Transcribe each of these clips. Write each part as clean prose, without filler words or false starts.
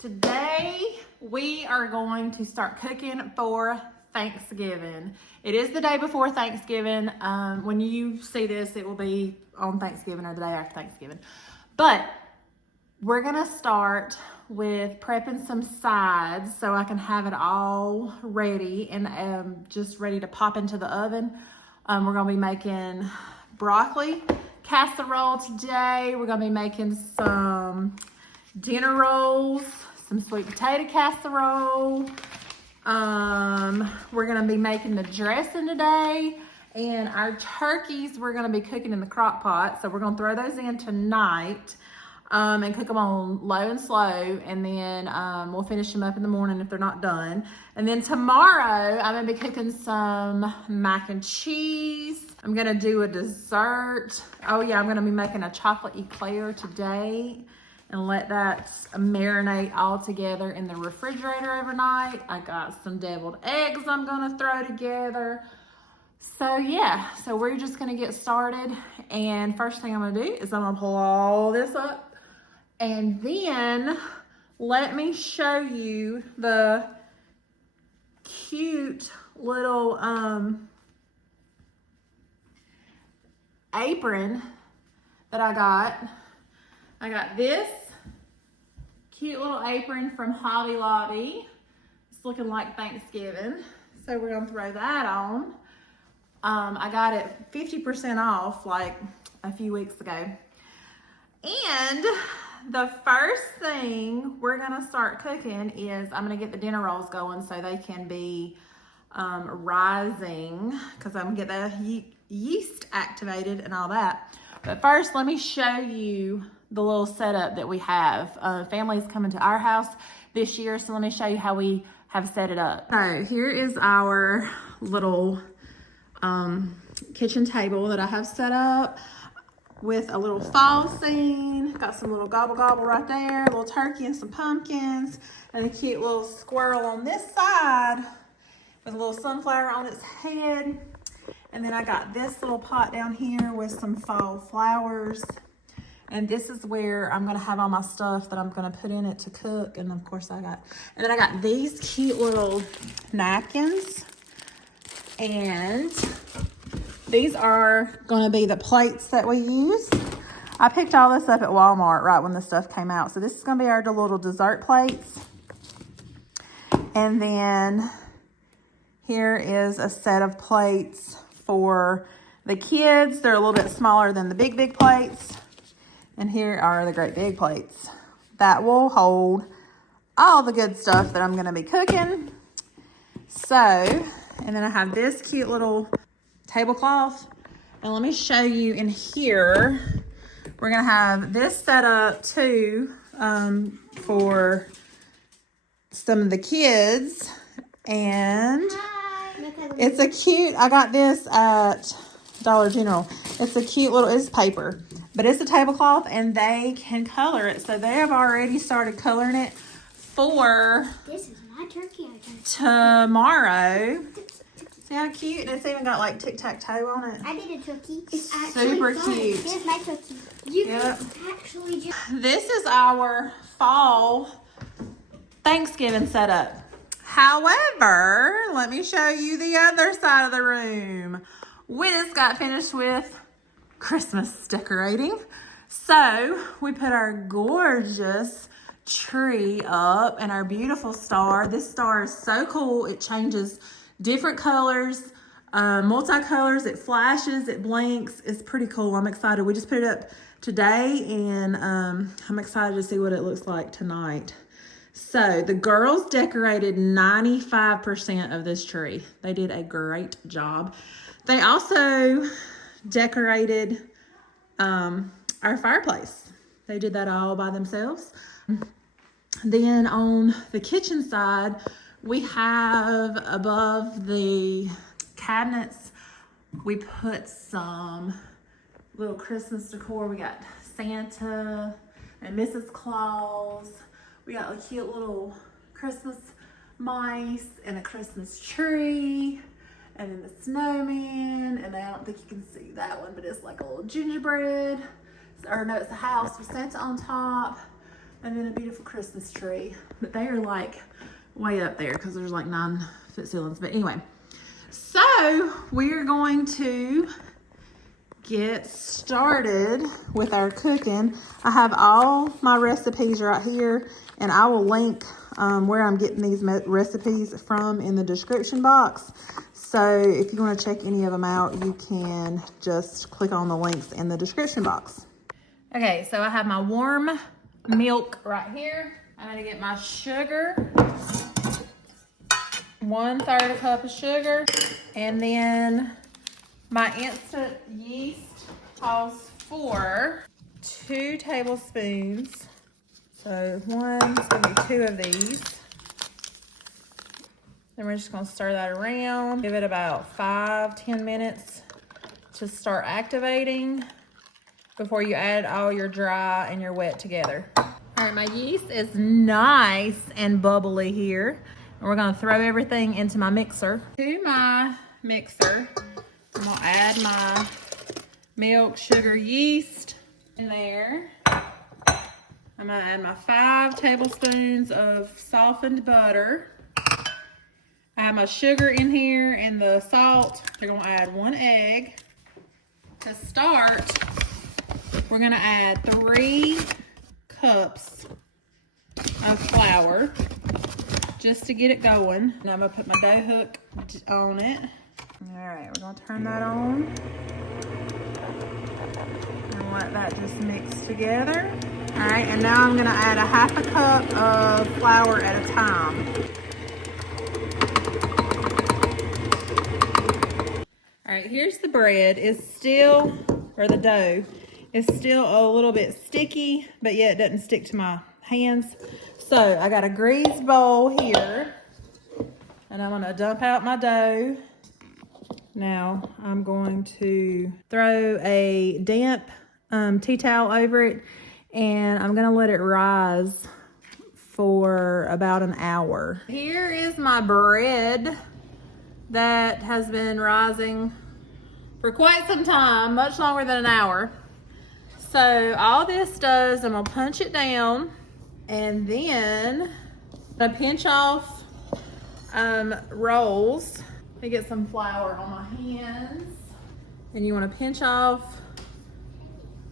Today we are going to start cooking for Thanksgiving. It is the day before Thanksgiving. When you see this, it will be on Thanksgiving or the day after Thanksgiving. But we're gonna start with prepping some sides so I can have it all ready and just ready to pop into the oven. We're gonna be making broccoli casserole today. We're gonna be making some dinner rolls, some sweet potato casserole. We're gonna be making the dressing today, and our turkeys we're gonna be cooking in the crock pot. So we're gonna throw those in tonight and cook them on low and slow, and then we'll finish them up in the morning if they're not done. And then tomorrow I'm gonna be cooking some mac and cheese. I'm gonna do a dessert. Oh yeah, I'm gonna be making a chocolate eclair today and let that marinate all together in the refrigerator overnight. I got some deviled eggs I'm gonna throw together. So yeah, so we're just gonna get started. And first thing I'm gonna do is I'm gonna pull all this up, and then let me show you the cute little apron that I got. I got this cute little apron from Hobby Lobby. It's looking like Thanksgiving. So we're gonna throw that on. I got it 50% off like a few weeks ago. And the first thing we're gonna start cooking is I'm gonna get the dinner rolls going so they can be rising, because I'm gonna get the yeast activated and all that. But first, let me show you the little setup that we have. Family's coming to our house this year, so let me show you how we have set it up. So here is our little kitchen table that I have set up with a little fall scene. Got some little gobble gobble right there, a little turkey and some pumpkins, and a cute little squirrel on this side with a little sunflower on its head. And then I got this little pot down here with some fall flowers. And this is where I'm gonna have all my stuff that I'm gonna put in it to cook. And of course and then I got these cute little napkins. And these are gonna be the plates that we use. I picked all this up at Walmart right when the stuff came out. So this is gonna be our little dessert plates. And then here is a set of plates for the kids. They're a little bit smaller than the big plates. And here are the great big plates that will hold all the good stuff that I'm gonna be cooking. So, and then I have this cute little tablecloth. And let me show you in here, we're gonna have this set up too for some of the kids. And it's a cute, I got this at Dollar General. It's a cute little, it's paper, but it's a tablecloth and they can color it. So they have already started coloring it for this is my turkey tomorrow. See how cute? And it's even got like tic-tac-toe on it. I did a turkey. It's actually super fun. cute. Here's my turkey. You Yep. can actually just... This is our fall Thanksgiving setup. However, let me show you the other side of the room. We just got finished with Christmas decorating. So we put our gorgeous tree up and our beautiful star. This star is so cool. It changes different colors, multicolors. It flashes, it blinks. It's pretty cool. I'm excited. We just put it up today, and I'm excited to see what it looks like tonight. So the girls decorated 95% of this tree. They did a great job. They also decorated our fireplace. They did that all by themselves. Then on the kitchen side, we have above the cabinets, we put some little Christmas decor. We got Santa and Mrs. Claus. We got a cute little Christmas mice and a Christmas tree, and then the snowman, and I don't think you can see that one, but it's like a little gingerbread. Or no, it's a house with Santa on top. And then a beautiful Christmas tree. But they are like way up there because there's like 9-foot ceilings. But anyway, so we're going to get started with our cooking. I have all my recipes right here, and I will link where I'm getting these recipes from in the description box. So if you want to check any of them out, you can just click on the links in the description box. Okay, so I have my warm milk right here. I'm gonna get my sugar, 1/3 cup of sugar, and then my instant yeast calls for 2 tablespoons. So it's gonna be 2 of these. Then we're just gonna stir that around. Give it about 5-10 minutes to start activating before you add all your dry and your wet together. All right, my yeast is nice and bubbly here. And we're gonna throw everything into my mixer. To my mixer, I'm gonna add my milk, sugar, yeast in there. I'm gonna add my 5 tablespoons of softened butter. I have my sugar in here and the salt. We're gonna add 1 egg. To start, we're gonna add 3 cups of flour just to get it going. And I'm gonna put my dough hook on it. All right, we're gonna turn that on and let that just mix together. All right, and now I'm gonna add a 1/2 cup of flour at a time. All right, here's the bread. It's still, or the dough, it's still a little bit sticky, but yet it doesn't stick to my hands. So I got a greased bowl here, and I'm gonna dump out my dough. Now I'm going to throw a damp tea towel over it, and I'm gonna let it rise for about an hour. Here is my bread that has been rising for quite some time, much longer than an hour. So all this does, I'm gonna punch it down, and then I'm gonna pinch off rolls. Let me get some flour on my hands. And you wanna pinch off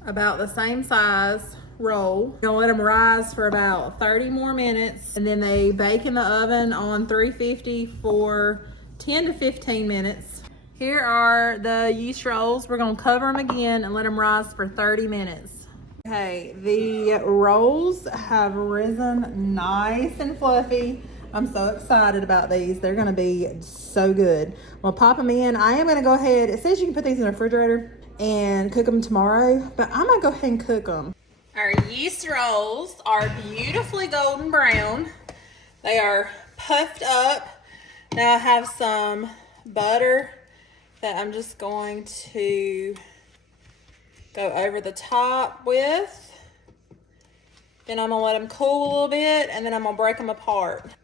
about the same size roll. You're gonna let them rise for about 30 more minutes, and then they bake in the oven on 350 for 10 to 15 minutes. Here are the yeast rolls. We're gonna cover them again and let them rise for 30 minutes. Okay, the rolls have risen nice and fluffy. I'm so excited about these. They're gonna be so good. We'll pop them in. I am gonna go ahead, it says you can put these in the refrigerator and cook them tomorrow, but I'm gonna go ahead and cook them. Our yeast rolls are beautifully golden brown. They are puffed up. Now I have some butter that I'm just going to go over the top with. Then I'm gonna let them cool a little bit, and then I'm gonna break them apart.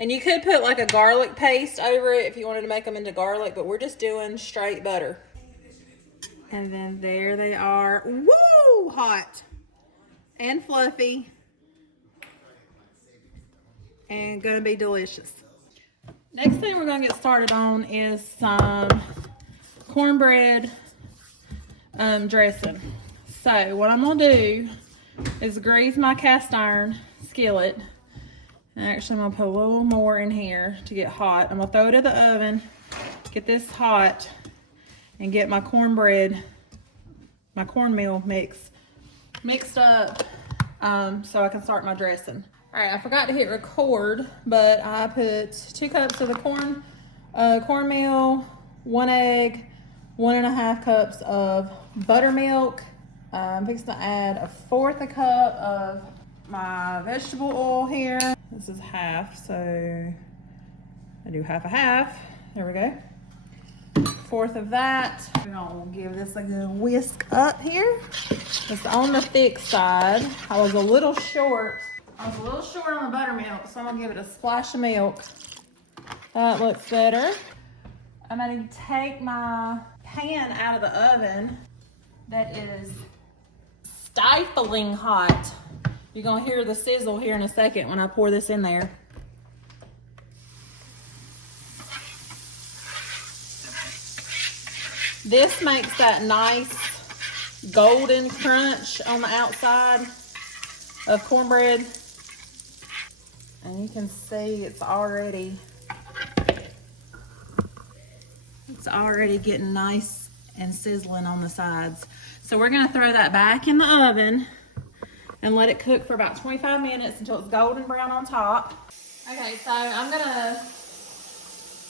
And you could put like a garlic paste over it if you wanted to make them into garlic, but we're just doing straight butter. And then there they are. Woo! Hot and fluffy and gonna be delicious. Next thing we're gonna get started on is some cornbread dressing. So what I'm gonna do is grease my cast iron skillet. And actually I'm gonna put a little more in here to get hot. I'm gonna throw it in the oven, get this hot, and get my cornbread, my cornmeal mixed up so I can start my dressing. All right, I forgot to hit record, but I put 2 cups of the cornmeal, 1 egg, 1.5 cups of buttermilk. I'm fixing to add 1/4 cup of my vegetable oil here. This is half, so I do half a half. There we go. 1/4 of that. We're gonna give this a good whisk up here. It's on the thick side. I was a little short on the buttermilk, so I'm gonna give it a splash of milk. That looks better. I'm gonna take my pan out of the oven that is stifling hot. You're gonna hear the sizzle here in a second when I pour this in there. This makes that nice golden crunch on the outside of cornbread. And you can see it's already getting nice and sizzling on the sides. So we're gonna throw that back in the oven and let it cook for about 25 minutes until it's golden brown on top. Okay, so I'm gonna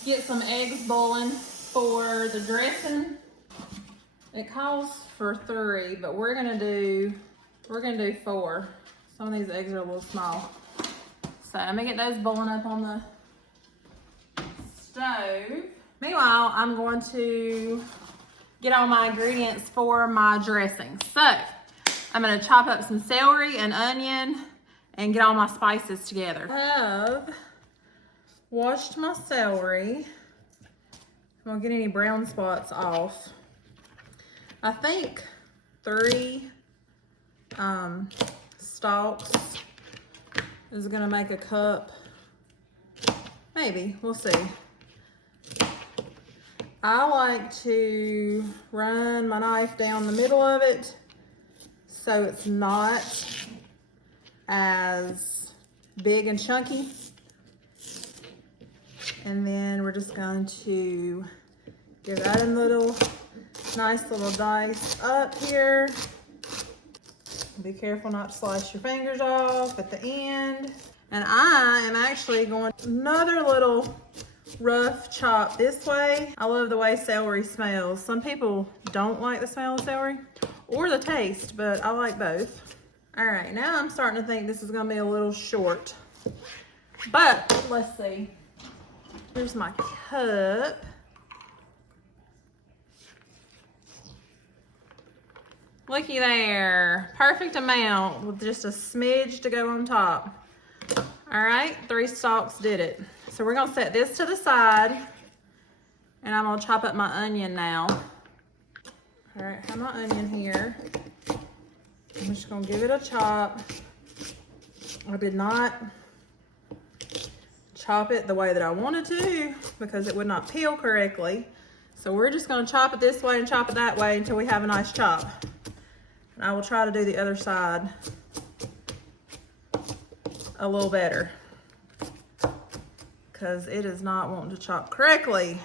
get some eggs boiling for the dressing. It calls for 3, but we're gonna do 4. Some of these eggs are a little small. So I'm gonna get those boiling up on the stove. Meanwhile, I'm going to get all my ingredients for my dressing. So I'm gonna chop up some celery and onion and get all my spices together. I have washed my celery. I won't get any brown spots off. I think 3 stalks is gonna make a cup. Maybe, we'll see. I like to run my knife down the middle of it so it's not as big and chunky. And then we're just going to give that a nice little dice up here. Be careful not to slice your fingers off at the end. And I am actually going another little rough chop this way. I love the way celery smells. Some people don't like the smell of celery or the taste, but I like both. All right, now I'm starting to think this is gonna be a little short, but let's see. Here's my cup. Looky there, perfect amount with just a smidge to go on top. All right, 3 stalks did it. So we're gonna set this to the side and I'm gonna chop up my onion now. All right, I have my onion here. I'm just gonna give it a chop. I did not chop it the way that I wanted to because it would not peel correctly. So we're just gonna chop it this way and chop it that way until we have a nice chop. And I will try to do the other side a little better because it is not wanting to chop correctly.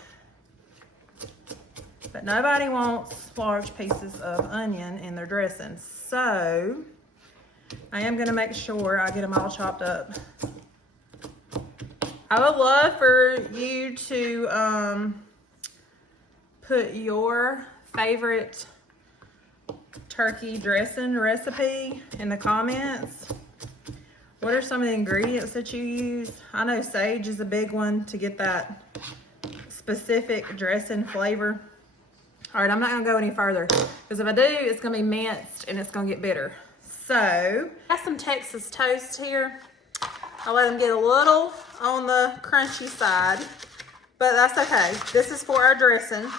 But nobody wants large pieces of onion in their dressing. So I am gonna make sure I get them all chopped up. I would love for you to put your favorite turkey dressing recipe in the comments. What are some of the ingredients that you use? I know sage is a big one to get that specific dressing flavor. All right, I'm not gonna go any further because if I do, it's gonna be minced and it's gonna get bitter. So, I have some Texas toast here. I'll let them get a little on the crunchy side, but that's okay. This is for our dressing.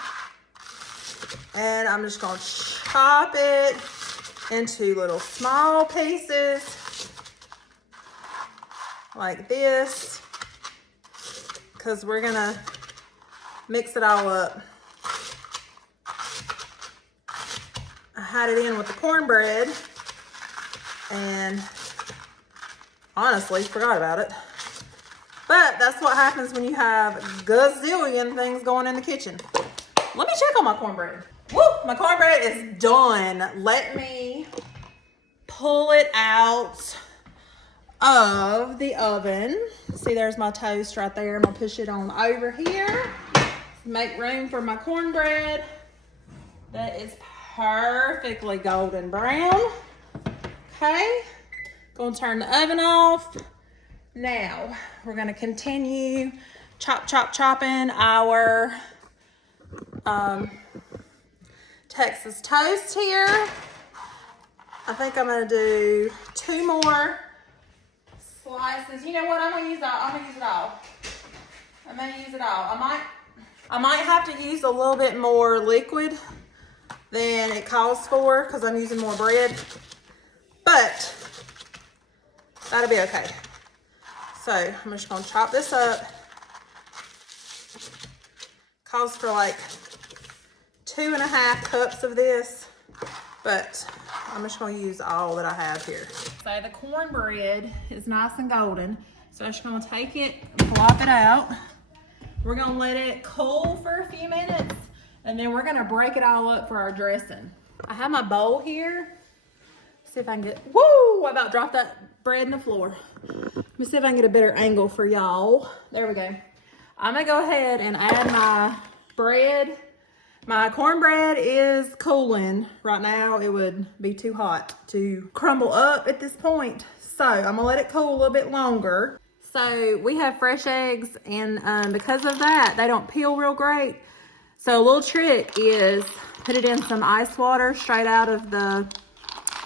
And I'm just gonna chop it into little small pieces like this because we're gonna mix it all up. I had it in with the cornbread and honestly forgot about it. But that's what happens when you have gazillion things going in the kitchen. Let me check on my cornbread. Woo, my cornbread is done. Let me pull it out of the oven. See, there's my toast right there. I'm gonna push it on over here. Make room for my cornbread. That is perfectly golden brown. Okay, gonna turn the oven off. Now, we're gonna continue chopping our Texas toast here. I think I'm gonna do 2 more slices. You know what? I'm gonna use it all. I might have to use a little bit more liquid than it calls for because I'm using more bread. But That'll be okay. So I'm just gonna chop this up. Calls for like 2.5 cups of this, but I'm just gonna use all that I have here. So the cornbread is nice and golden. So I'm just gonna take it, plop it out. We're gonna let it cool for a few minutes, and then we're gonna break it all up for our dressing. I have my bowl here. See if I can get, woo, I about dropped that bread in the floor. Let me see if I can get a better angle for y'all. There we go. I'm gonna go ahead and add my bread. My cornbread is cooling. Right now it would be too hot to crumble up at this point. So I'm gonna let it cool a little bit longer. So we have fresh eggs, and because of that, they don't peel real great. So a little trick is put it in some ice water straight out of the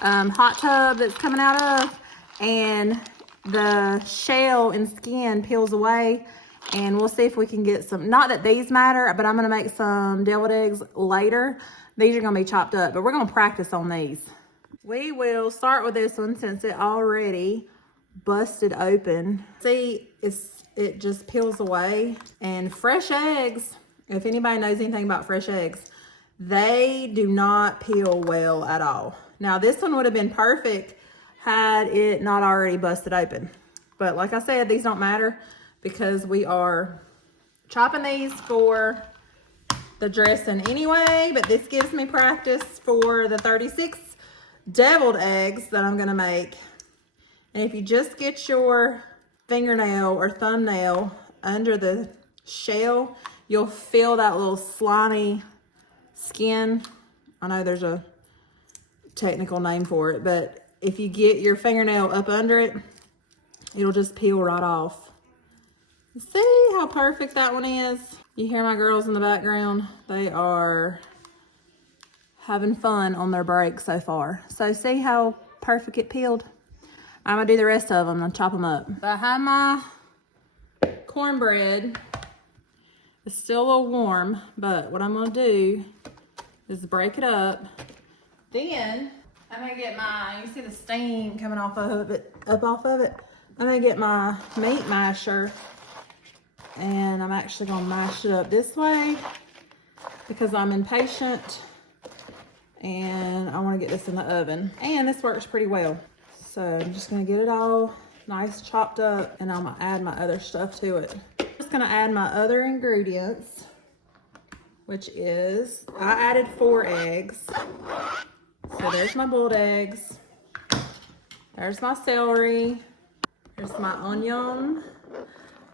hot tub that's coming out of, and the shell and skin peels away, and we'll see if we can get some, not that these matter, but I'm gonna make some deviled eggs later. These are gonna be chopped up, but we're gonna practice on these. We will start with this one since it already busted open. See, it just peels away. And fresh eggs, if anybody knows anything about fresh eggs, they do not peel well at all. Now this one would have been perfect had it not already busted open. But like I said, these don't matter because we are chopping these for the dressing anyway, but this gives me practice for the 36 deviled eggs that I'm gonna make. And if you just get your fingernail or thumbnail under the shell, you'll feel that little slimy skin. I know there's a technical name for it, but if you get your fingernail up under it, it'll just peel right off. See how perfect that one is? You hear my girls in the background? They are having fun on their break so far. So see how perfect it peeled? I'm gonna do the rest of them and chop them up. I have my cornbread. It's still a little warm, but what I'm gonna do is break it up. Then I'm gonna get my, you see the steam coming off of it, up off of it. I'm gonna get my meat masher, and I'm actually gonna mash it up this way because I'm impatient and I wanna get this in the oven. And this works pretty well. So I'm just gonna get it all nice chopped up, and I'm gonna add my other stuff to it. I'm just gonna add my other ingredients, which is, I added 4 eggs. So there's my boiled eggs. There's my celery. There's my onion.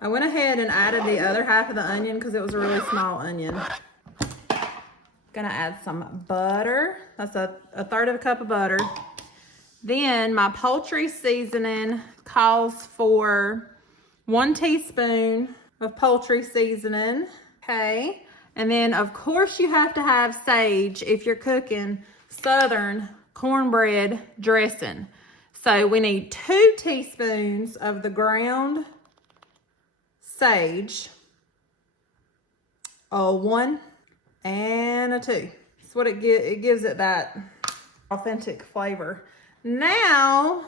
I went ahead and added the other half of the onion because it was a really small onion. Gonna add some butter. That's a 1/3 of a cup of butter. Then my poultry seasoning calls for 1 teaspoon of poultry seasoning. Okay. And then of course you have to have sage if you're cooking Southern cornbread dressing. So we need 2 teaspoons of the ground sage, a 1 and a 2. That's what it gives it, that authentic flavor. Now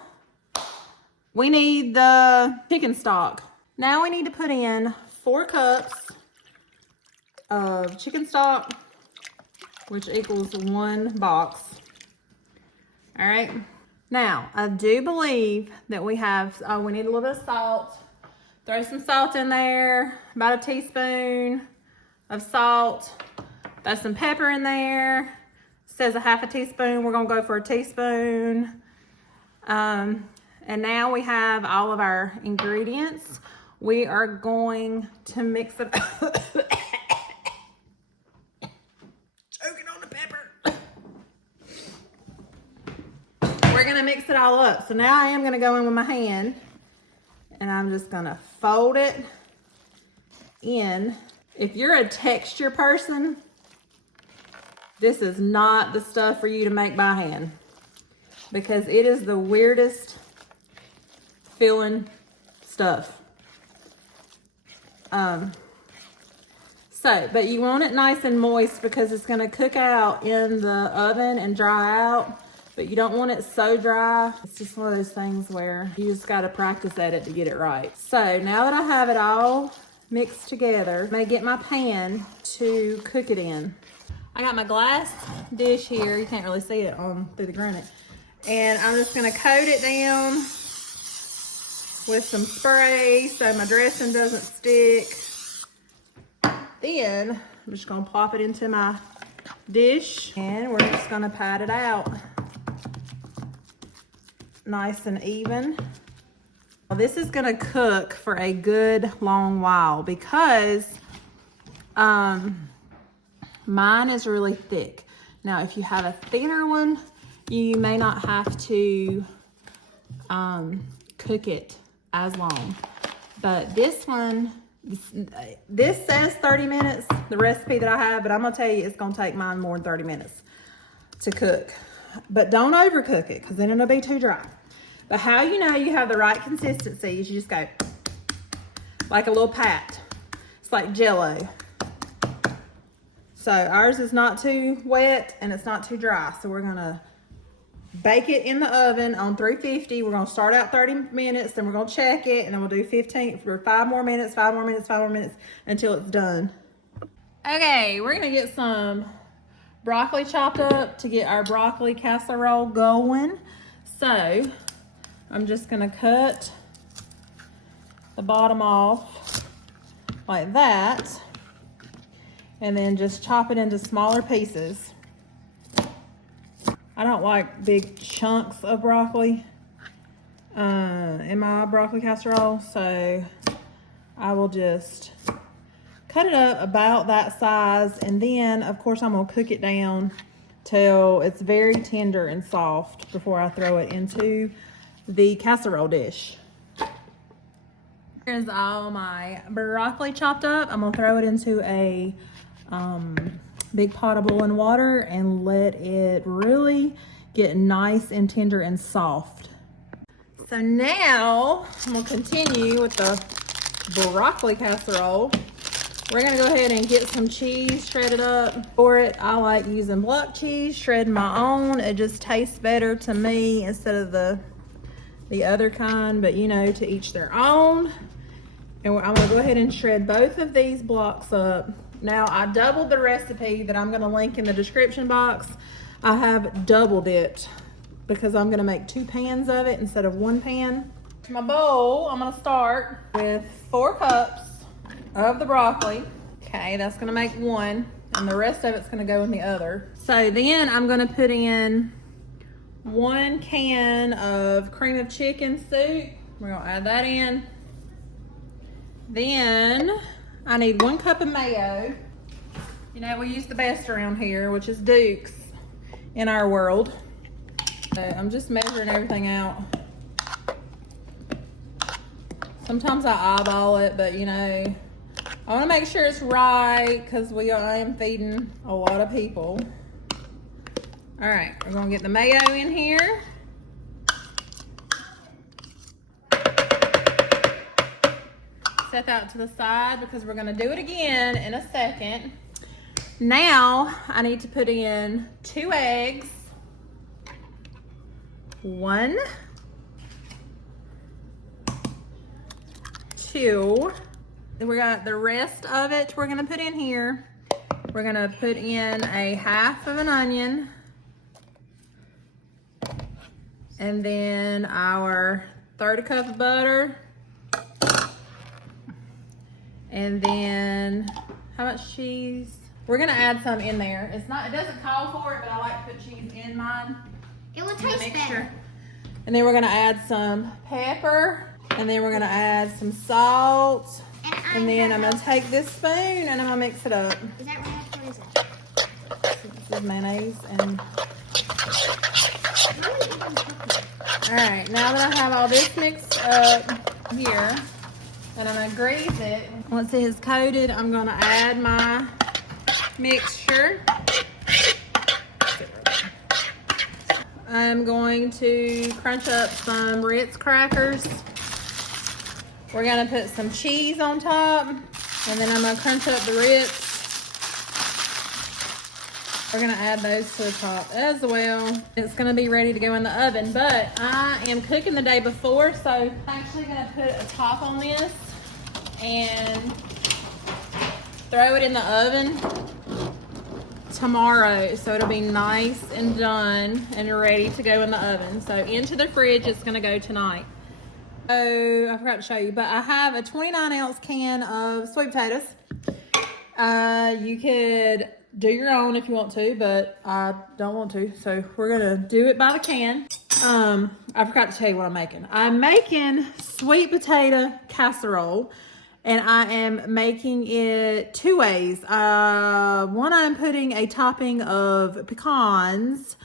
we need the chicken stock. Now we need to put in 4 cups of chicken stock, which equals 1 box. All right. Now, I do believe that we have, we need a little bit of salt. Throw some salt in there, about a teaspoon of salt. Throw some pepper in there. It says a 1/2 teaspoon. We're gonna go for a teaspoon. And now we have all of our ingredients. We are going to mix it. Choking on the pepper. We're gonna mix it all up. So now I am gonna go in with my hand, and I'm just gonna fold it in. If you're a texture person, this is not the stuff for you to make by hand, because it is the weirdest feeling stuff. But you want it nice and moist because it's gonna cook out in the oven and dry out. but you don't want it so dry. It's just one of those things where you just got to practice at it to get it right. So now that I have it all mixed together, I'm gonna get my pan to cook it in. I got my glass dish here. You can't really see it on through the granite. And I'm just gonna coat it down with some spray so my dressing doesn't stick. Then I'm just gonna plop it into my dish and we're just gonna pat it out nice and even. Well, this is gonna cook for a good long while because mine is really thick. Now, if you have a thinner one, you may not have to cook it as long. But this one, this says 30 minutes, the recipe that I have, but I'm gonna tell you it's gonna take mine more than 30 minutes to cook. But don't overcook it because then it'll be too dry. But how you know you have the right consistency is you just go like a little pat. It's like Jell-O. So ours is not too wet and it's not too dry. So we're gonna bake it in the oven on 350. We're gonna start out 30 minutes, then we're gonna check it, and then we'll do 15 for 5 more minutes, 5 more minutes, 5 more minutes until it's done. Okay, we're gonna get some broccoli chopped up to get our broccoli casserole going. So I'm just gonna cut the bottom off like that, and then just chop it into smaller pieces. I don't like big chunks of broccoli in my broccoli casserole, so I will just cut it up about that size, and then of course I'm gonna cook it down till it's very tender and soft before I throw it into the casserole dish. Here's all my broccoli chopped up. I'm gonna throw it into a big pot of boiling water and let it really get nice and tender and soft. So now I'm gonna continue with the broccoli casserole. We're gonna go ahead and get some cheese shredded up. For it, I like using block cheese, shredding my own. It just tastes better to me instead of the other kind, but you know, to each their own. And I'm gonna go ahead and shred both of these blocks up. Now, I doubled the recipe that I'm gonna link in the description box. I have doubled it because I'm gonna make 2 pans of it instead of 1 pan. My bowl, I'm gonna start with 4 cups of the broccoli. Okay, that's gonna make 1, and the rest of it's gonna go in the other. So then I'm gonna put in 1 can of cream of chicken soup. We're gonna add that in. Then I need 1 cup of mayo. You know, we use the best around here, which is Duke's in our world. So I'm just measuring everything out. Sometimes I eyeball it, but you know, I want to make sure it's right because I am feeding a lot of people. All right, we're gonna get the mayo in here. Set that to the side because we're gonna do it again in a second. Now I need to put in 2 eggs. 1, 2. Then we got the rest of it we're gonna put in here. We're gonna put in a half of an onion. And then our 1/3 cup of butter. And then how much cheese? We're gonna add some in there. It doesn't call for it, but I like to put cheese in mine. It will taste better. And then we're gonna add some pepper. And then we're gonna add some salt. And then I'm gonna take this spoon and I'm gonna mix it up. Is that right? What is it? This is mayonnaise and... Alright, now that I have all this mixed up here, and I'm gonna grease it. Once it is coated, I'm gonna add my mixture. I'm going to crunch up some Ritz crackers. We're gonna put some cheese on top, and then I'm gonna crunch up the Ritz. We're gonna add those to the top as well. It's gonna be ready to go in the oven, but I am cooking the day before, so I'm actually gonna put a top on this and throw it in the oven tomorrow, so it'll be nice and done and ready to go in the oven. So into the fridge, it's gonna go tonight. Oh, I forgot to show you, but I have a 29-ounce can of sweet potatoes. You could do your own if you want to, but I don't want to, so we're gonna do it by the can. I forgot to tell you what I'm making. I'm making sweet potato casserole, and I am making it two ways. One, I'm putting a topping of pecans,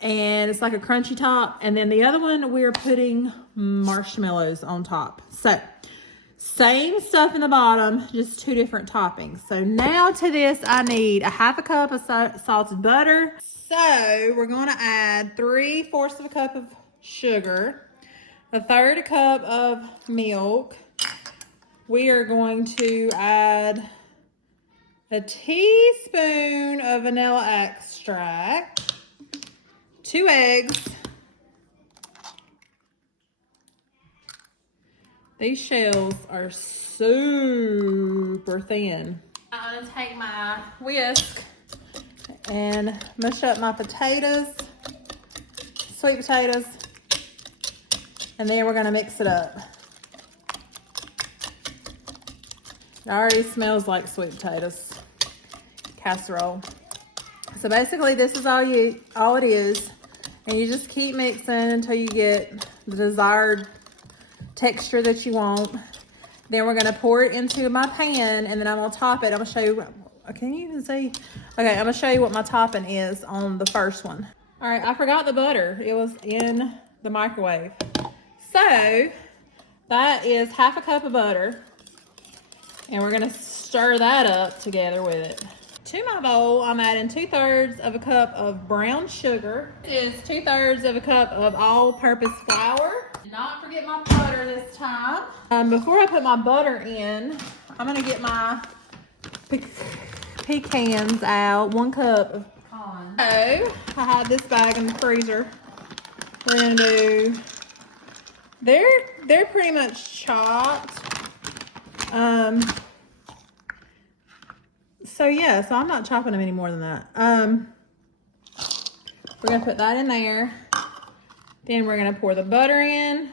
and it's like a crunchy top, and then the other one, we're putting marshmallows on top. So same stuff in the bottom, just two different toppings. So now to this, I need a half a cup of salted butter. So we're going to add 3/4 of a cup of sugar, 1/3 cup of milk. We are going to add a teaspoon of vanilla extract, 2 eggs. These shells are super thin. I'm gonna take my whisk and mush up my potatoes, sweet potatoes, and then we're gonna mix it up. It already smells like sweet potatoes casserole. So basically this is all it is, and you just keep mixing until you get the desired texture that you want. Then we're gonna pour it into my pan, and then I'm gonna top it. I'm gonna show you, can you even see? Okay, I'm gonna show you what my topping is on the first one. All right, I forgot the butter. It was in the microwave. So that is half a cup of butter, and we're gonna stir that up together with it. To my bowl, I'm adding 2/3 of a cup of brown sugar. This is 2/3 of a cup of all-purpose flour. Did not forget my butter this time. Before I put my butter in, I'm gonna get my pecans out. 1 cup of pecans. So I have this bag in the freezer. We're gonna do. They're pretty much chopped. So yeah, so I'm not chopping them any more than that. We're gonna put that in there. Then we're gonna pour the butter in.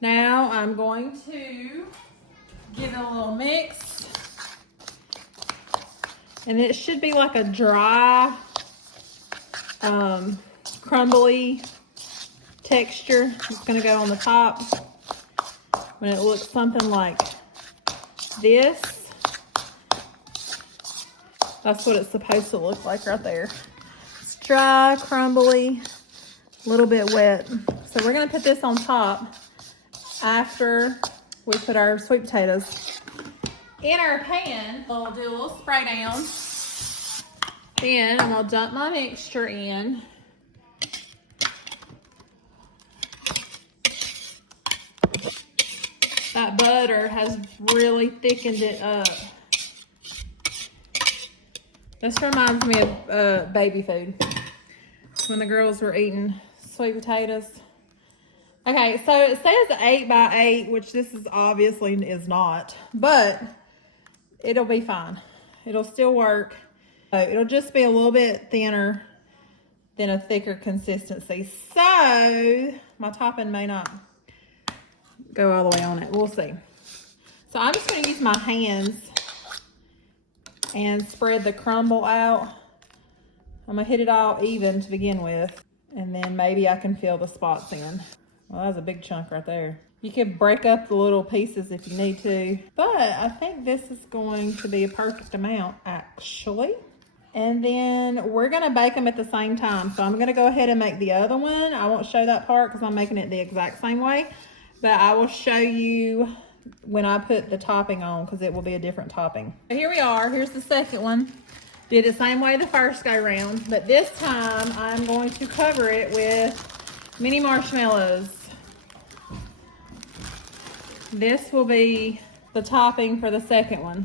Now I'm going to give it a little mix. And it should be like a dry, crumbly texture. It's gonna go on the top. When it looks something like this, that's what it's supposed to look like right there. It's dry, crumbly, a little bit wet. So we're gonna put this on top after we put our sweet potatoes in our pan. We'll do a little spray down. Then I'm gonna dump my mixture in. That butter has really thickened it up. This reminds me of baby food, when the girls were eating sweet potatoes. Okay, so it says 8 by 8, which this is obviously is not, but it'll be fine. It'll still work. It'll just be a little bit thinner than a thicker consistency. So my topping may not go all the way on it. We'll see. So I'm just going to use my hands and spread the crumble out. I'm going to hit it all even to begin with, and then maybe I can fill the spots in. Well, that's a big chunk right there. You could break up the little pieces if you need to, but I think this is going to be a perfect amount actually. And then we're gonna bake them at the same time. So I'm gonna go ahead and make the other one. I won't show that part because I'm making it the exact same way, but I will show you when I put the topping on, because it will be a different topping. Here we are, here's the second one. Did the same way the first go round, but this time I'm going to cover it with mini marshmallows. This will be the topping for the second one.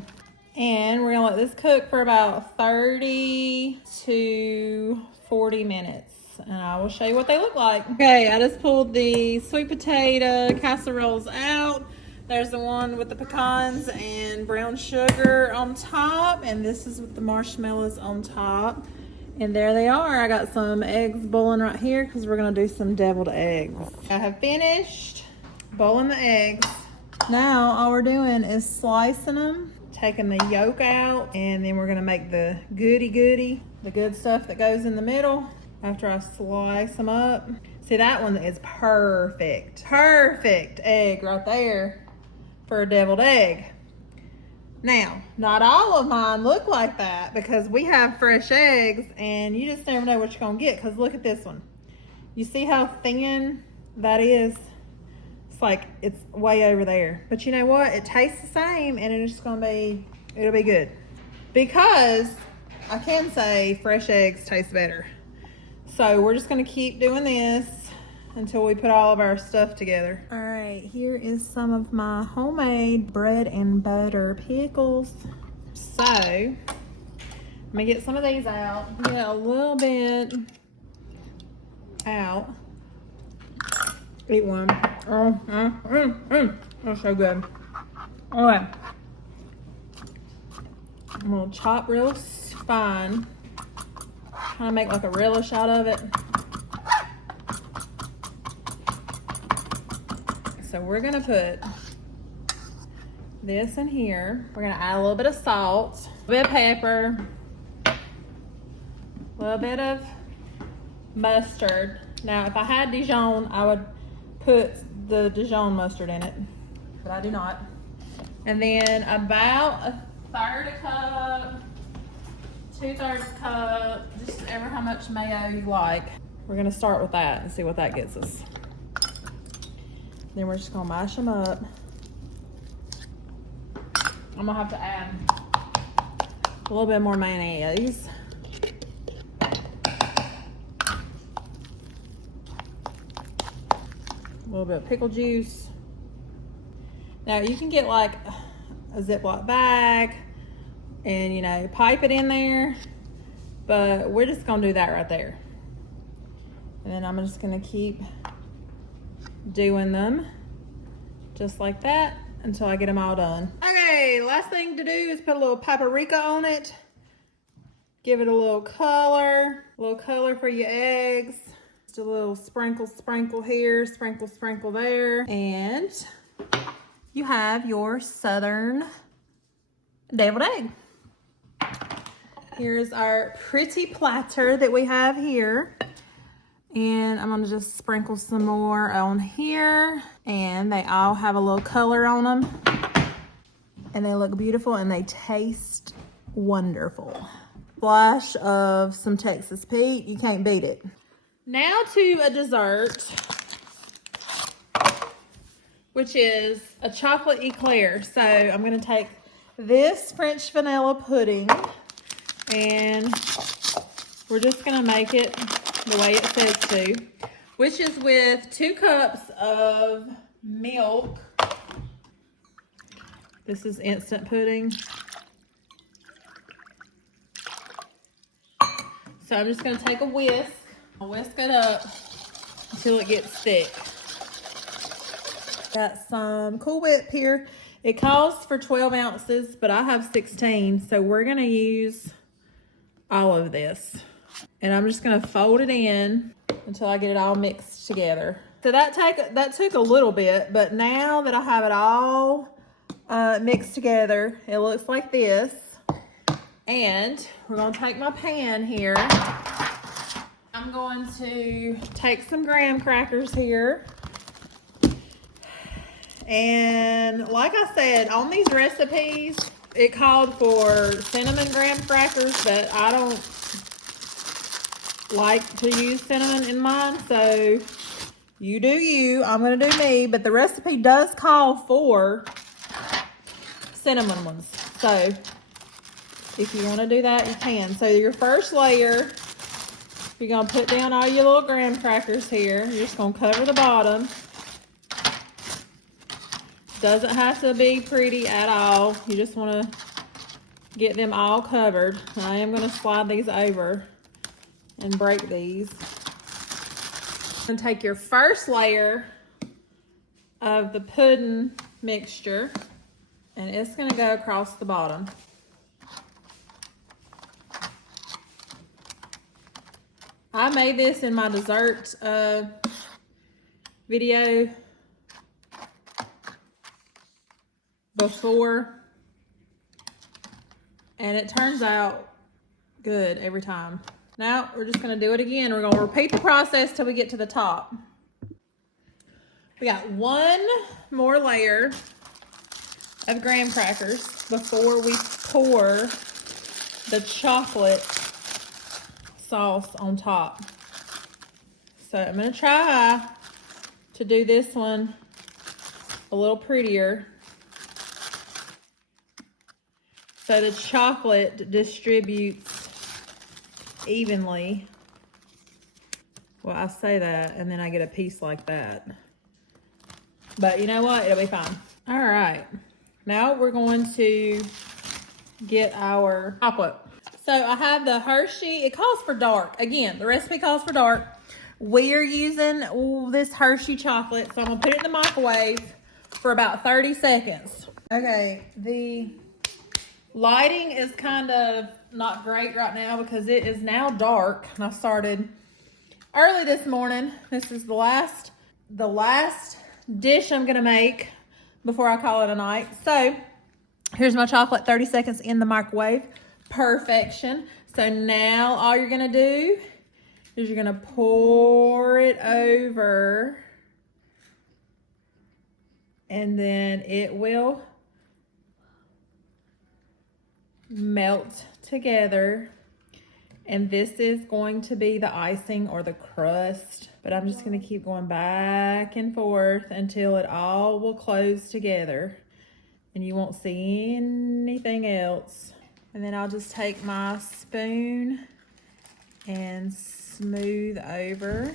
And we're gonna let this cook for about 30 to 40 minutes. And I will show you what they look like. Okay, I just pulled the sweet potato casseroles out. There's the one with the pecans and brown sugar on top. And this is with the marshmallows on top. And there they are. I got some eggs boiling right here because we're gonna do some deviled eggs. I have finished boiling the eggs. Now all we're doing is slicing them, taking the yolk out, and then we're gonna make the goody, the good stuff that goes in the middle after I slice them up. See, that one is perfect. Perfect egg right there for a deviled egg. Now, not all of mine look like that because we have fresh eggs and you just never know what you're gonna get, because look at this one. You see how thin that is? It's like it's way over there. But you know what? It tastes the same and it's gonna be, it'll be good. Because I can say fresh eggs taste better. So we're just gonna keep doing this until we put all of our stuff together. All right, here is some of my homemade bread and butter pickles. So, let me get some of these out. Get a little bit out. Eat one. That's so good. All right. I'm gonna chop real fine. Kind of make like a relish out of it. So we're gonna put this in here. We're gonna add a little bit of salt, a bit of pepper, a little bit of mustard. Now, if I had Dijon, I would put the Dijon mustard in it, but I do not. And then about a third a cup, 2/3 cup, just ever how much mayo you like. We're gonna start with that and see what that gets us. Then we're just gonna mash them up. I'm gonna have to add a little bit more mayonnaise. A little bit of pickle juice. Now you can get like a Ziploc bag and, you know, pipe it in there, but we're just gonna do that right there. And then I'm just gonna keep doing them just like that until I get them all done. Okay, last thing to do is put a little paprika on it. Give it a little color for your eggs. Just a little sprinkle here, sprinkle there. And you have your southern deviled egg. Here's our pretty platter that we have here. And I'm gonna just sprinkle some more on here. And they all have a little color on them. And they look beautiful and they taste wonderful. Splash of some Texas Pete, you can't beat it. Now to a dessert, which is a chocolate eclair. So I'm gonna take this French vanilla pudding and we're just gonna make it the way it says to, which is with 2 cups of milk. This is instant pudding. So I'm just gonna take a whisk. I'll whisk it up until it gets thick. Got some Cool Whip here. It calls for 12 ounces, but I have 16, so we're gonna use all of this. And I'm just gonna fold it in until I get it all mixed together. So that took a little bit, but now that I have it all mixed together, it looks like this. And we're gonna take my pan here. I'm going to take some graham crackers here. And like I said, on these recipes, it called for cinnamon graham crackers, but I don't like to use cinnamon in mine, so you do you. I'm gonna do me, but the recipe does call for cinnamon ones. So if you want to do that, you can. So your first layer, you're gonna put down all your little graham crackers here. You're just gonna cover the bottom. Doesn't have to be pretty at all. You just want to get them all covered. I am going to slide these over and break these. And take your first layer of the pudding mixture, and it's going to go across the bottom. I made this in my dessert video before, and it turns out good every time. Now we're just going to do it again. We're going to repeat the process till we get to the top. We got one more layer of graham crackers before we pour the chocolate sauce on top. So I'm going to try to do this one a little prettier so the chocolate distributes evenly. Well, I say that and then I get a piece like that. But you know what? It'll be fine. All right. Now we're going to get our chocolate. So I have the Hershey. It calls for dark. Again, the recipe calls for dark. We are using this Hershey chocolate. So I'm going to put it in the microwave for about 30 seconds. Okay. The lighting is kind of not great right now because it is now dark. And I started early this morning. This is the last dish I'm going to make before I call it a night. So here's my chocolate, 30 seconds in the microwave. Perfection. So now all you're going to do is you're going to pour it over, and then it will melt together. And this is going to be the icing or the crust. But I'm just going to keep going back and forth until it all will close together. And you won't see anything else. And then I'll just take my spoon and smooth over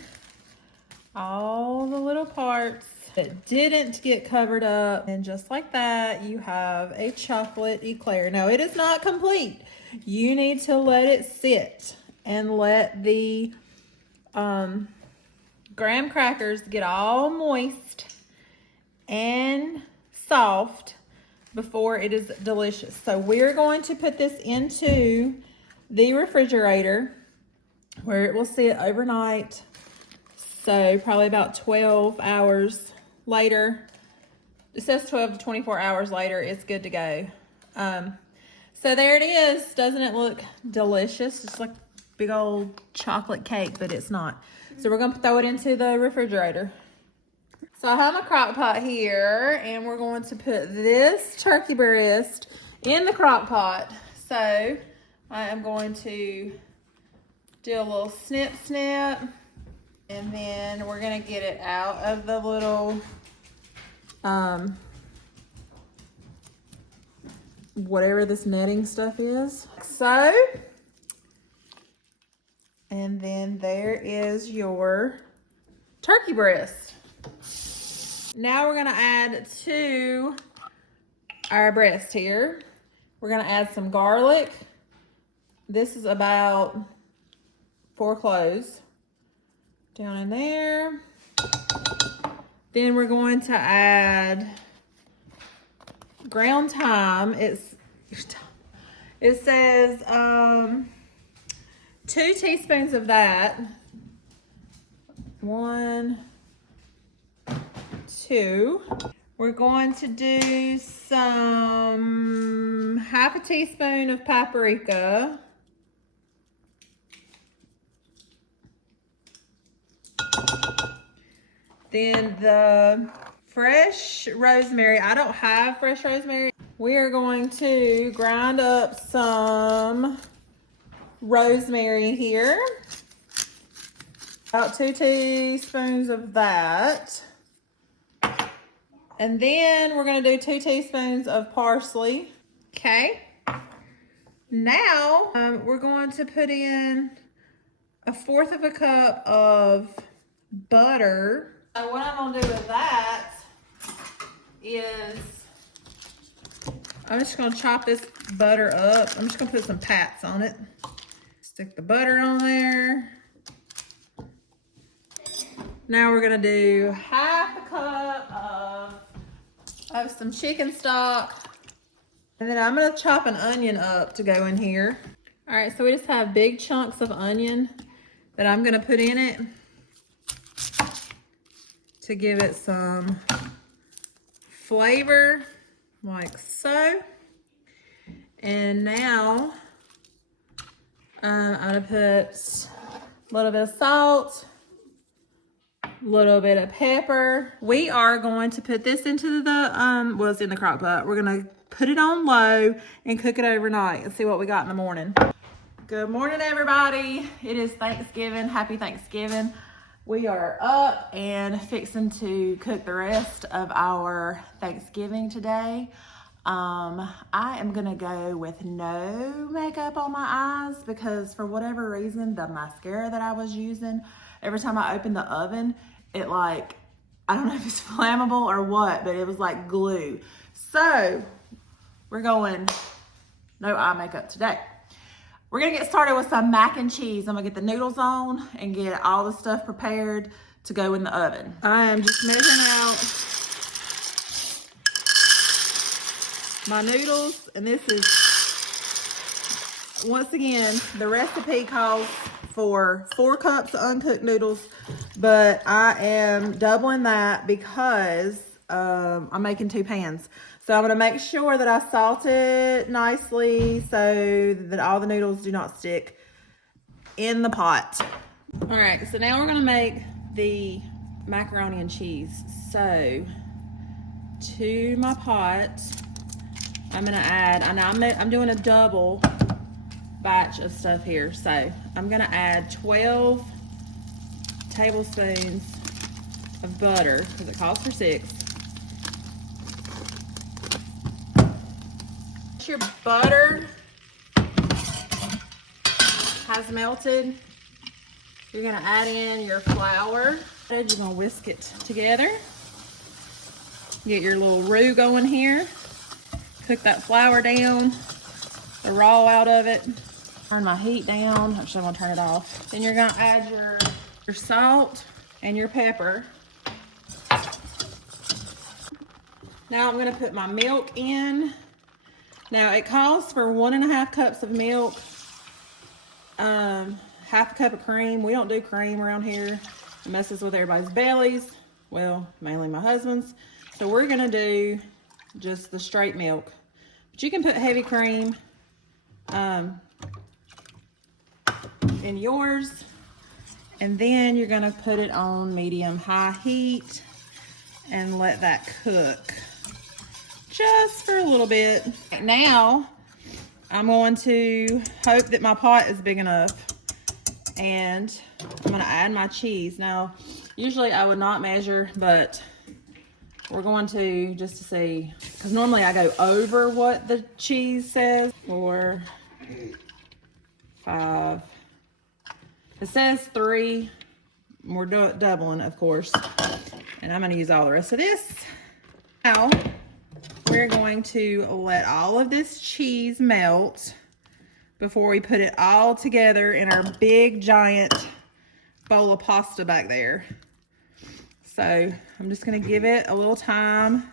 all the little parts that didn't get covered up. And just like that, you have a chocolate eclair. Now, it is not complete. You need to let it sit and let the graham crackers get all moist and soft before it is delicious. So we're going to put this into the refrigerator where it will sit overnight. So probably about 12 hours later. It says 12 to 24 hours later, it's good to go. So there it is. Doesn't it look delicious? It's like big old chocolate cake, but it's not. So we're going to throw it into the refrigerator. So I have my crock pot here, and we're going to put this turkey breast in the crock pot. So I am going to do a little snip, and then we're going to get it out of the little whatever this netting stuff is. So, and then there is your turkey breast. Now we're gonna add to our breast here. We're gonna add some garlic. This is about 4 cloves down in there. Then we're going to add ground thyme. It says 2 teaspoons of that. 1, 2. We're going to do some half a teaspoon of paprika. Then the fresh rosemary. I don't have fresh rosemary. We are going to grind up some rosemary here. About 2 teaspoons of that. And then we're going to do 2 teaspoons of parsley. Okay. Now we're going to put in 1/4 of a cup of butter. So what I'm going to do with that is I'm just gonna chop this butter up. I'm just gonna put some pats on it. Stick the butter on there. Now we're gonna do half a cup of some chicken stock. And then I'm gonna chop an onion up to go in here. All right, so we just have big chunks of onion that I'm gonna put in it to give it some flavor, like so. And now I'm gonna put a little bit of salt, a little bit of pepper. We are going to put this into the, well, it's in the crock pot. We're gonna put it on low and cook it overnight and see what we got in the morning. Good morning, everybody. It is Thanksgiving. Happy Thanksgiving. We are up and fixing to cook the rest of our Thanksgiving today. I am gonna go with no makeup on my eyes because for whatever reason, the mascara that I was using, every time I opened the oven, it like, I don't know if it's flammable or what, but it was like glue. So we're going no eye makeup today. We're gonna get started with some mac and cheese. I'm gonna get the noodles on and get all the stuff prepared to go in the oven. I am just measuring out my noodles, and this is, once again, the recipe calls for 4 cups of uncooked noodles, but I am doubling that because I'm making 2 pans. So I'm gonna make sure that I salt it nicely so that all the noodles do not stick in the pot. All right, so now we're gonna make the macaroni and cheese. So to my pot, I'm gonna add, and I'm doing a double batch of stuff here. So I'm gonna add 12 tablespoons of butter because it calls for 6. Your butter has melted, you're gonna add in your flour. You're gonna whisk it together. Get your little roux going here. Cook that flour down, the raw out of it. Turn my heat down. Actually, I'm gonna turn it off. Then you're gonna add your salt and your pepper. Now I'm gonna put my milk in. Now it calls for 1.5 cups of milk, half a cup of cream. We don't do cream around here. It messes with everybody's bellies. Well, mainly my husband's. So we're gonna do just the straight milk. But you can put heavy cream in yours. And then you're gonna put it on medium-high heat and let that cook. Just for a little bit. Now, I'm going to hope that my pot is big enough, and I'm gonna add my cheese. Now, usually I would not measure, but we're going to just to see, because normally I go over what the cheese says. 4, 5. It says 3. We're doubling, of course, and I'm gonna use all the rest of this. Now, we're going to let all of this cheese melt before we put it all together in our big giant bowl of pasta back there. So I'm just gonna give it a little time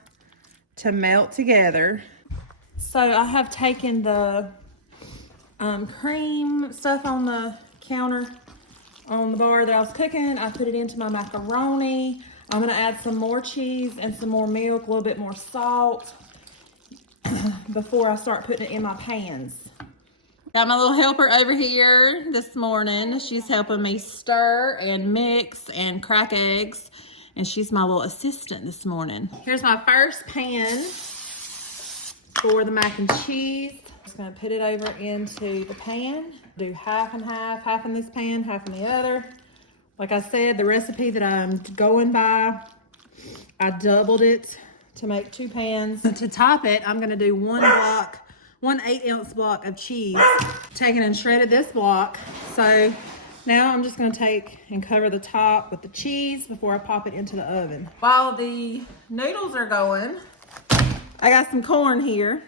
to melt together. So I have taken the cream stuff on the counter on the bar that I was cooking. I put it into my macaroni. I'm gonna add some more cheese and some more milk, a little bit more salt before I start putting it in my pans. Got my little helper over here this morning. She's helping me stir and mix and crack eggs, and she's my little assistant this morning. Here's my first pan for the mac and cheese. I'm just gonna put it over into the pan. Do half and half in this pan, half in the other. Like I said, the recipe that I'm going by, I doubled it to make 2 pans. And to top it, I'm gonna do 1 8-ounce block of cheese. Taken and shredded this block. So now I'm just gonna take and cover the top with the cheese before I pop it into the oven. While the noodles are going, I got some corn here.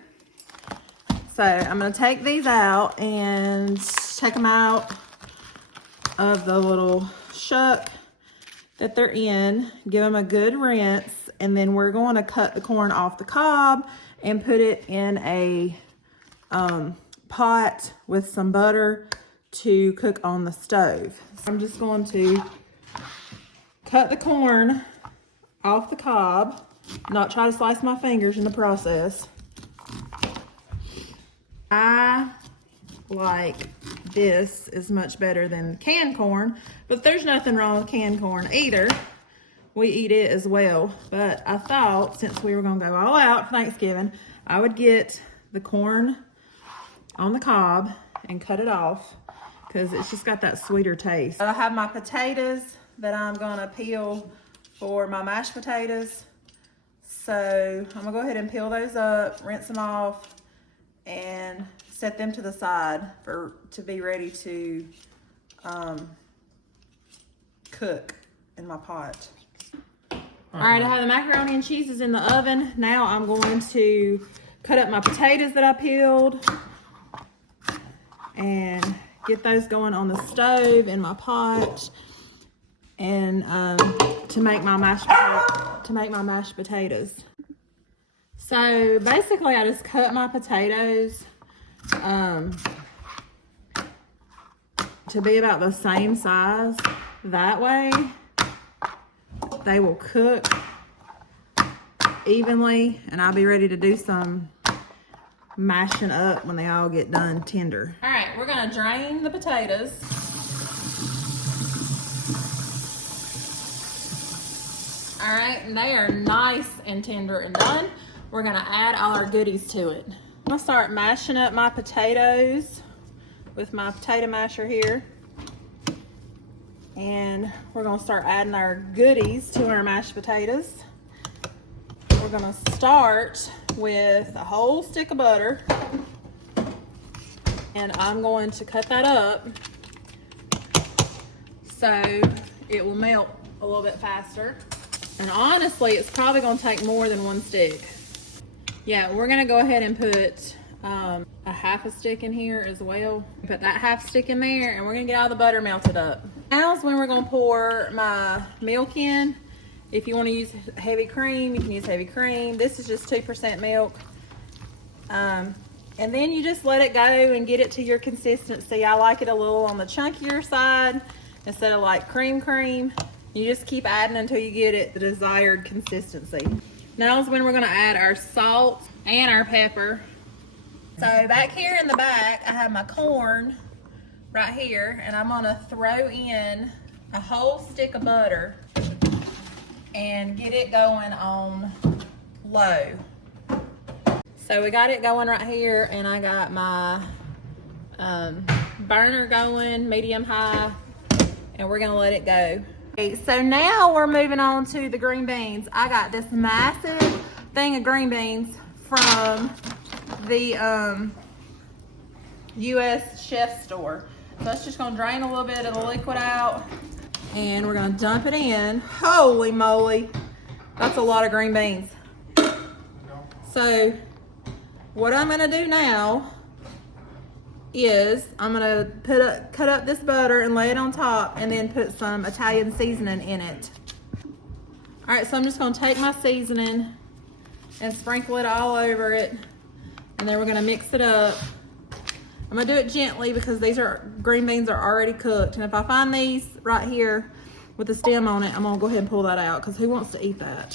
So I'm gonna take these out and take them out of the little shuck that they're in, give them a good rinse, and then we're going to cut the corn off the cob and put it in a pot with some butter to cook on the stove. So I'm just going to cut the corn off the cob, not try to slice my fingers in the process. I like this is much better than canned corn, but there's nothing wrong with canned corn either. We eat it as well, but I thought since we were gonna go all out for Thanksgiving, I would get the corn on the cob and cut it off because it's just got that sweeter taste. I have my potatoes that I'm gonna peel for my mashed potatoes. So I'm gonna go ahead and peel those up, rinse them off, and set them to the side to be ready to cook in my pot. All right, I have the macaroni and cheeses in the oven. Now I'm going to cut up my potatoes that I peeled and get those going on the stove in my pot, and to make my mashed potatoes. So basically, I just cut my potatoes to be about the same size. That way, they will cook evenly, and I'll be ready to do some mashing up when they all get done tender. All right, we're gonna drain the potatoes. All right, and they are nice and tender and done. We're gonna add all our goodies to it. I'm gonna start mashing up my potatoes with my potato masher here. And we're gonna start adding our goodies to our mashed potatoes. We're gonna start with a whole stick of butter. And I'm going to cut that up so it will melt a little bit faster. And honestly, it's probably gonna take more than one stick. Yeah, we're gonna go ahead and put a half a stick in here as well. Put that half stick in there, and we're gonna get all the butter melted up. Now's when we're gonna pour my milk in. If you wanna use heavy cream, you can use heavy cream. This is just 2% milk. And then you just let it go and get it to your consistency. I like it a little on the chunkier side instead of like cream. You just keep adding until you get it the desired consistency. Now is when we're gonna add our salt and our pepper. So back here in the back, I have my corn right here, and I'm gonna throw in a whole stick of butter and get it going on low. So we got it going right here, and I got my burner going, medium high, and we're gonna let it go. Okay, so now we're moving on to the green beans. I got this massive thing of green beans from the U.S. chef store. So that's just gonna drain a little bit of the liquid out, and we're gonna dump it in. Holy moly, that's a lot of green beans. So what I'm gonna do now is I'm gonna cut up this butter and lay it on top, and then put some Italian seasoning in it. All right, so I'm just gonna take my seasoning and sprinkle it all over it, and then we're gonna mix it up. I'm gonna do it gently because these green beans are already cooked, and if I find these right here with the stem on it, I'm gonna go ahead and pull that out because who wants to eat that?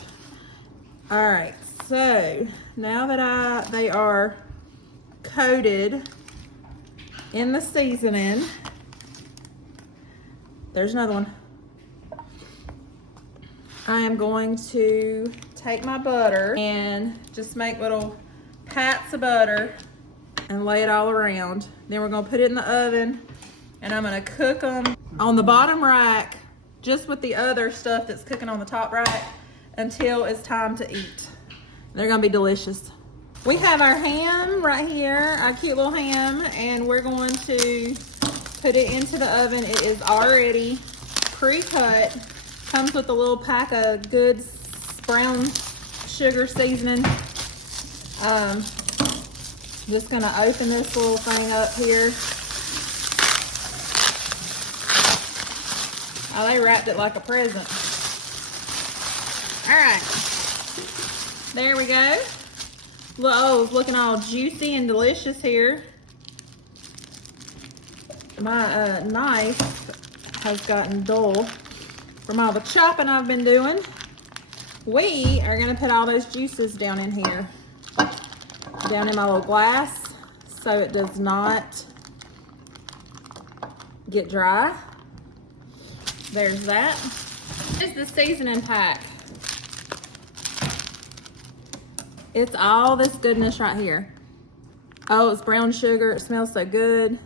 All right, so now that they are coated in the seasoning, there's another one. I am going to take my butter and just make little pats of butter and lay it all around. Then we're gonna put it in the oven, and I'm gonna cook them on the bottom rack just with the other stuff that's cooking on the top rack until it's time to eat. They're gonna be delicious. We have our ham right here, our cute little ham, and we're going to put it into the oven. It is already pre-cut. Comes with a little pack of good brown sugar seasoning. Just gonna open this little thing up here. Oh, they wrapped it like a present. All right, there we go. Oh, it's looking all juicy and delicious here. My knife has gotten dull from all the chopping I've been doing. We are gonna put all those juices down in here, down in my little glass, so it does not get dry. There's that. This is the seasoning pack. It's all this goodness right here. Oh, it's brown sugar. It smells so good.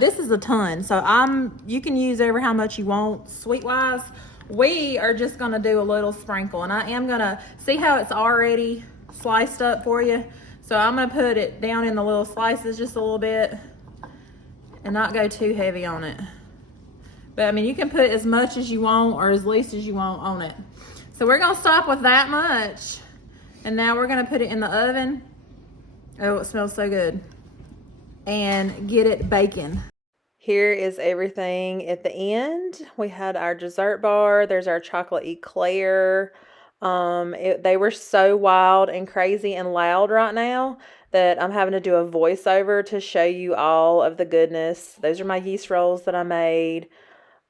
This is a ton, so you can use over how much you want sweet wise. We are just gonna do a little sprinkle, and I am gonna see how it's already sliced up for you. So I'm gonna put it down in the little slices just a little bit and not go too heavy on it. But I mean, you can put as much as you want or as least as you want on it. So we're gonna stop with that much. And now we're gonna put it in the oven. Oh, it smells so good. And get it baking. Here is everything at the end. We had our dessert bar. There's our chocolate eclair. They were so wild and crazy and loud right now that I'm having to do a voiceover to show you all of the goodness. Those are my yeast rolls that I made.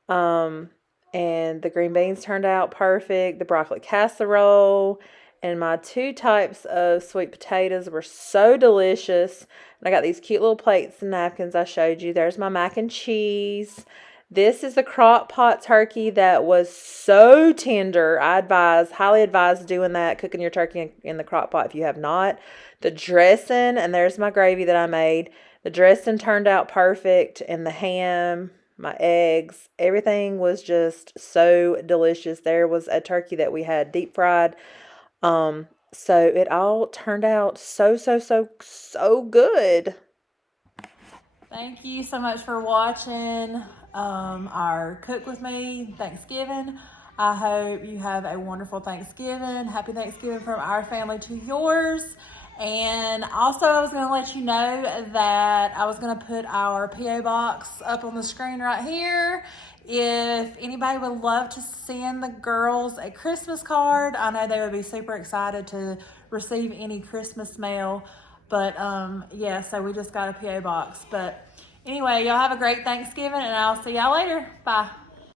And the green beans turned out perfect. The broccoli casserole and my 2 types of sweet potatoes were so delicious. And I got these cute little plates and napkins I showed you. There's my mac and cheese. This is the crock pot turkey that was so tender. I highly advise doing that, cooking your turkey in the crock pot if you have not. The dressing, and there's my gravy that I made. The dressing turned out perfect, and the ham, my eggs, everything was just so delicious. There was a turkey that we had deep fried. So it all turned out so good. Thank you so much for watching our Cook With Me Thanksgiving. I hope you have a wonderful Thanksgiving. Happy Thanksgiving from our family to yours. And also, I was going to let you know that I was going to put our P.O. box up on the screen right here. If anybody would love to send the girls a Christmas card, I know they would be super excited to receive any Christmas mail. But yeah, so we just got a P.O. box. But anyway, y'all have a great Thanksgiving, and I'll see y'all later. Bye.